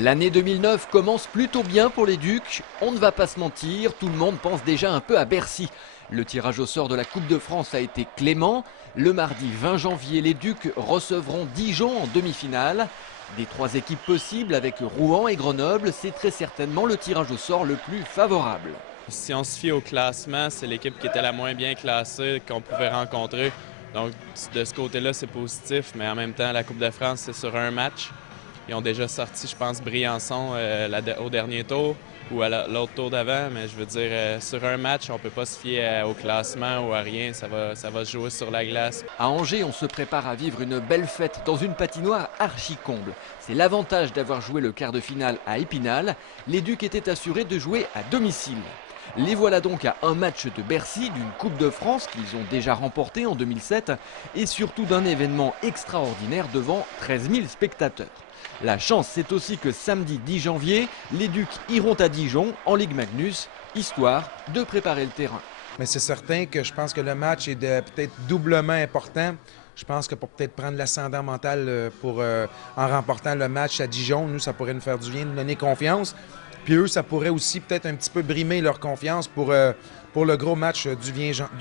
L'année 2009 commence plutôt bien pour les Ducs. On ne va pas se mentir, tout le monde pense déjà un peu à Bercy. Le tirage au sort de la Coupe de France a été clément. Le mardi 20 janvier, les Ducs recevront Dijon en demi-finale. Des trois équipes possibles avec Rouen et Grenoble, c'est très certainement le tirage au sort le plus favorable. Si on se fie au classement, c'est l'équipe qui était la moins bien classée qu'on pouvait rencontrer. Donc de ce côté-là, c'est positif, mais en même temps, la Coupe de France, c'est sur un match. Ils ont déjà sorti, je pense, Briançon au dernier tour ou à l'autre tour d'avant, mais je veux dire, sur un match, on ne peut pas se fier au classement ou à rien, ça va se jouer sur la glace. À Angers, on se prépare à vivre une belle fête dans une patinoire archi-comble. C'est l'avantage d'avoir joué le quart de finale à Épinal. Les Ducs étaient assurés de jouer à domicile. Les voilà donc à un match de Bercy, d'une Coupe de France qu'ils ont déjà remportée en 2007 et surtout d'un événement extraordinaire devant 13 000 spectateurs. La chance, c'est aussi que samedi 10 janvier, les Ducs iront à Dijon en Ligue Magnus, histoire de préparer le terrain. Mais c'est certain que je pense que le match est peut-être doublement important. Je pense que pour peut-être prendre l'ascendant mental en remportant le match à Dijon, nous, ça pourrait nous faire du bien, nous donner confiance. Puis eux, ça pourrait aussi peut-être un petit peu brimer leur confiance pour le gros match du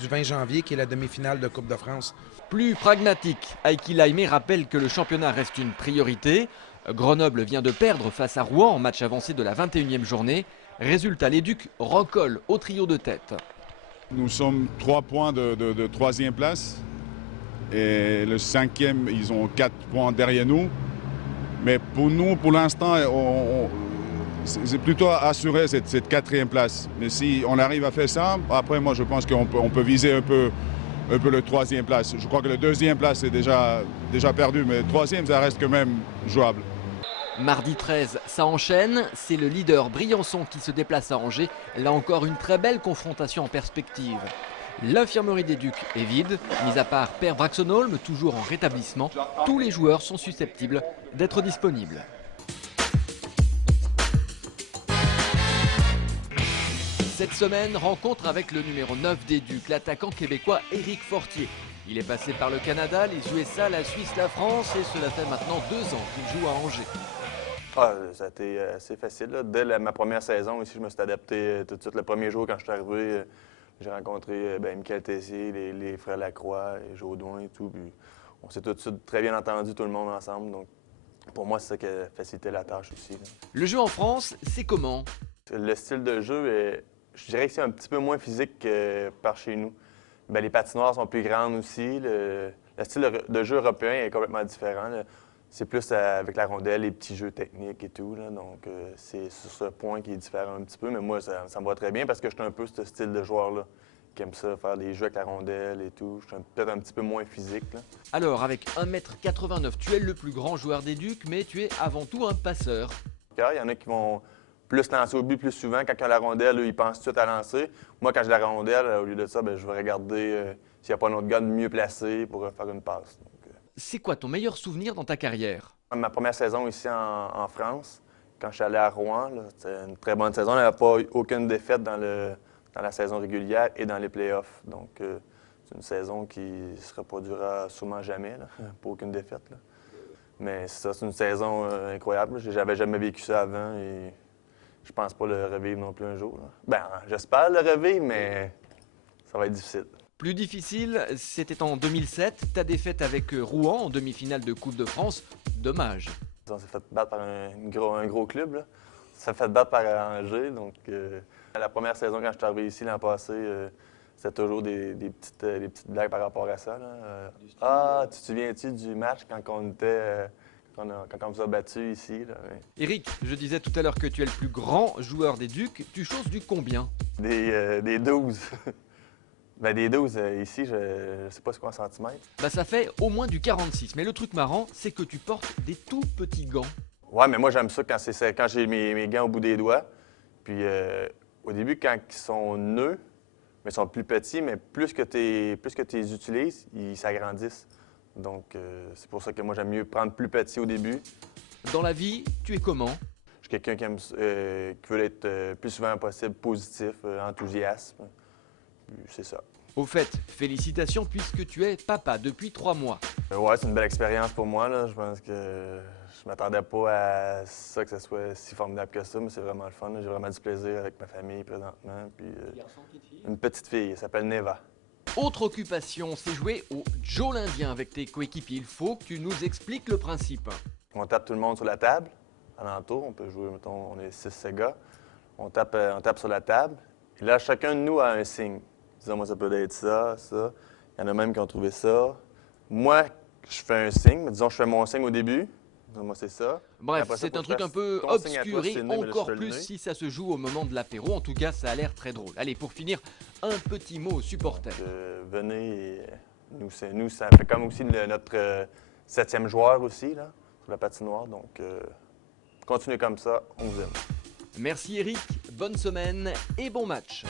20 janvier, qui est la demi-finale de Coupe de France. Plus pragmatique, Heikki Laimé rappelle que le championnat reste une priorité. Grenoble vient de perdre face à Rouen en match avancé de la 21e journée. Résultat, les Ducs recollent au trio de tête. Nous sommes 3 points de troisième place. Et le 5e, ils ont 4 points derrière nous. Mais pour nous, pour l'instant, c'est plutôt assuré cette 4e place. Mais si on arrive à faire ça, après, moi, je pense qu'on peut viser un peu le 3e place. Je crois que le 2e place est déjà perdu, mais le 3e, ça reste quand même jouable. Mardi 13, ça enchaîne. C'est le leader Briançon qui se déplace à Angers. Là encore, une très belle confrontation en perspective. L'infirmerie des Ducs est vide. Mis à part Per Braxonholm, toujours en rétablissement, tous les joueurs sont susceptibles d'être disponibles. Cette semaine, rencontre avec le numéro 9 des Ducs, l'attaquant québécois Éric Fortier. Il est passé par le Canada, les USA, la Suisse, la France et cela fait maintenant 2 ans qu'il joue à Angers. Ça a été assez facile. Là. Dès ma première saison ici, je me suis adapté tout de suite. Le premier jour, quand je suis arrivé, j'ai rencontré Michael Tessier, les frères Lacroix, et Jaudoin et tout. Puis on s'est tout de suite très bien entendu, tout le monde ensemble. Donc, pour moi, c'est ça qui a facilité la tâche aussi. Là. Le jeu en France, c'est comment? Le style de jeu, je dirais que c'est un petit peu moins physique que par chez nous. Bien, les patinoires sont plus grandes aussi. Le style de jeu européen est complètement différent. Là. C'est plus avec la rondelle, les petits jeux techniques et tout. Là. Donc, c'est sur ce point qui est différent un petit peu. Mais moi, ça me va très bien parce que je suis un peu ce style de joueur-là qui aime ça, faire des jeux avec la rondelle et tout. Je suis peut-être un petit peu moins physique. Là. Alors, avec 1,89 m, tu es le plus grand joueur des Ducs, mais tu es avant tout un passeur. Il y en a qui vont plus lancer au but plus souvent. Quand ils ont la rondelle, eux, ils pensent tout de suite à lancer. Moi, quand j'ai la rondelle, au lieu de ça, je vais regarder s'il n'y a pas un autre gars de mieux placé pour faire une passe. C'est quoi ton meilleur souvenir dans ta carrière? Ma première saison ici en France, quand je suis allé à Rouen, c'était une très bonne saison. Il n'y avait pas aucune défaite dans la saison régulière et dans les playoffs. Donc, c'est une saison qui ne se reproduira sûrement jamais, là. Pas aucune défaite. Là. Mais c'est une saison incroyable. J'avais jamais vécu ça avant et je pense pas le revivre non plus un jour. Là. Ben, j'espère le revivre, mais ça va être difficile. Plus difficile, c'était en 2007, ta défaite avec Rouen en demi-finale de Coupe de France. Dommage. On s'est fait battre par un gros club. Là. On s'est fait battre par Angers. Donc, la première saison, quand je suis arrivé ici l'an passé, c'était toujours des petites blagues par rapport à ça. Là. Tu te souviens-tu du match quand on vous a battu ici? Là? Éric, je disais tout à l'heure que tu es le plus grand joueur des Ducs. Tu choses du combien? Des 12. Ben, des 12, ici, je sais pas c'est quoi en centimètres. Ça fait au moins du 46. Mais le truc marrant, c'est que tu portes des tout petits gants. Ouais, mais moi, j'aime ça quand j'ai mes gants au bout des doigts. Puis, au début, quand ils sont neufs, mais ils sont plus petits, mais plus que tu les utilises, ils s'agrandissent. Donc, c'est pour ça que moi, j'aime mieux prendre plus petit au début. Dans la vie, tu es comment? Je suis quelqu'un qui veut être plus souvent possible positif, enthousiaste. C'est ça. Au fait, félicitations puisque tu es papa depuis 3 mois. Ouais, c'est une belle expérience pour moi, là. Je pense que je m'attendais pas à ça, que ce soit si formidable que ça, mais c'est vraiment le fun. J'ai vraiment du plaisir avec ma famille présentement. Puis, une petite fille, elle s'appelle Neva. Autre occupation, c'est jouer au Joe l'Indien avec tes coéquipiers. Il faut que tu nous expliques le principe. On tape tout le monde sur la table, alentour. On peut jouer, mettons, on est 6 gars. On tape sur la table. Et là, chacun de nous a un signe. Disons, moi, ça peut être ça, ça. Il y en a même qui ont trouvé ça. Moi, je fais un signe, mais disons, je fais mon signe au début. Disons, moi, c'est ça. Bref, Après ça, c'est faut un que truc je un fasse peu ton signe à toi, obscur et c'est le nez, mais là, je encore fais le plus nez. si ça se joue au moment de l'apéro. En tout cas, ça a l'air très drôle. Allez, pour finir, un petit mot aux supporters. Venez et nous, ça fait comme aussi notre 7e joueur aussi, là, sur la patinoire. Donc, continuez comme ça, on vous aime. Merci Eric, bonne semaine et bon match.